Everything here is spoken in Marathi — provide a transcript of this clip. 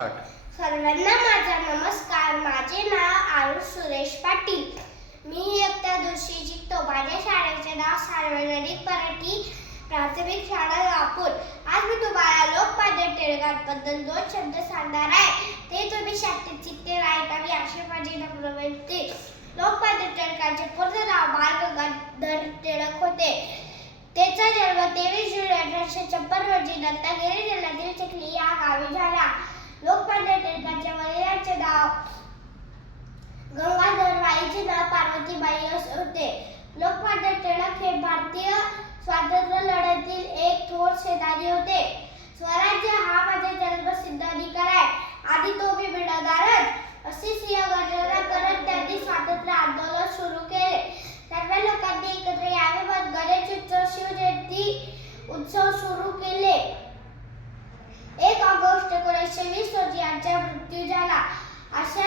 सर्वांना माझा नमस्कार. माझे नाव आरुष सुरेश पाटील. मी इयत्ता दुसरी शिकतो. माझ्या शाळेचे नाव सार्वजनिक मराठी प्राथमिक शाळा रापूर. आज मी तुम्हाला लोकमान्य टिळकांबद्दल 2 शब्द सांगणार आहे. ते तुम्ही शांततेत शिकते ऐकावे अशी माझी नम्र विनंती. लोकमान्य टिळकांचे पूर्ण नाव बाळ गंगाधर टिळक होते. त्याचा जन्म 23 जून 1856 रोजी रत्नागिरी जिल्ह्यातील चिखली या गावी झाला. लोकमान्य टिळकांच्या वडिलांचे नाव गंगाधर, बाईचे नाव पार्वतीबाई असे होते. लोकमान्य टिळक हे भारतीय स्वातंत्र्य लढ्यातील एक थोर सेनानी होते. स्वराज्य हा माझा जन्मसिद्ध अधिकार आहे आणि तो मी मिळवणारच अशी सिंहगर्जना करत त्यांनी स्वातंत्र्य आंदोलन सुरू केले. सर्व लोकांनी एकत्र यावे म्हणून गणेश उत्सव, शिवजयंती उत्सव सुरू केले. 1 ऑगस्ट 1920 रोजी यांचा मृत्यू झाला. अशा